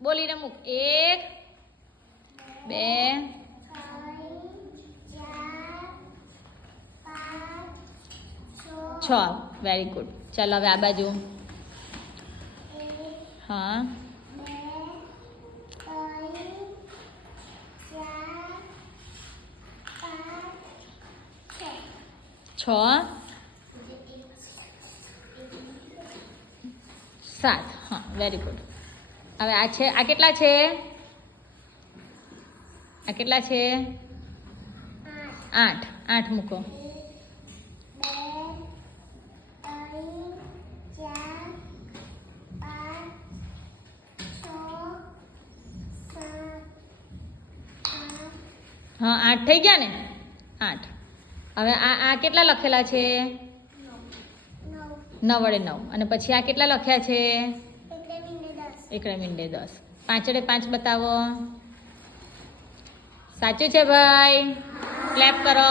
બોલીને મૂક 1 2 6 very good ચાલો હવે આ બાજુ હા 6 7 હા વેરી ગુડ હવે આ છે આ કેટલા છે આ કેટલા છે 8 8 મૂકો 8 થઈ ગયા ને 8 હવે આ કેટલા લખેલા છે 9 વડે 9 અને પછી આ કેટલા લખ્યા છે 1 મીંડે 10 5 વડે 5 બતાવો સાચું છે ભાઈ ક્લેપ કરો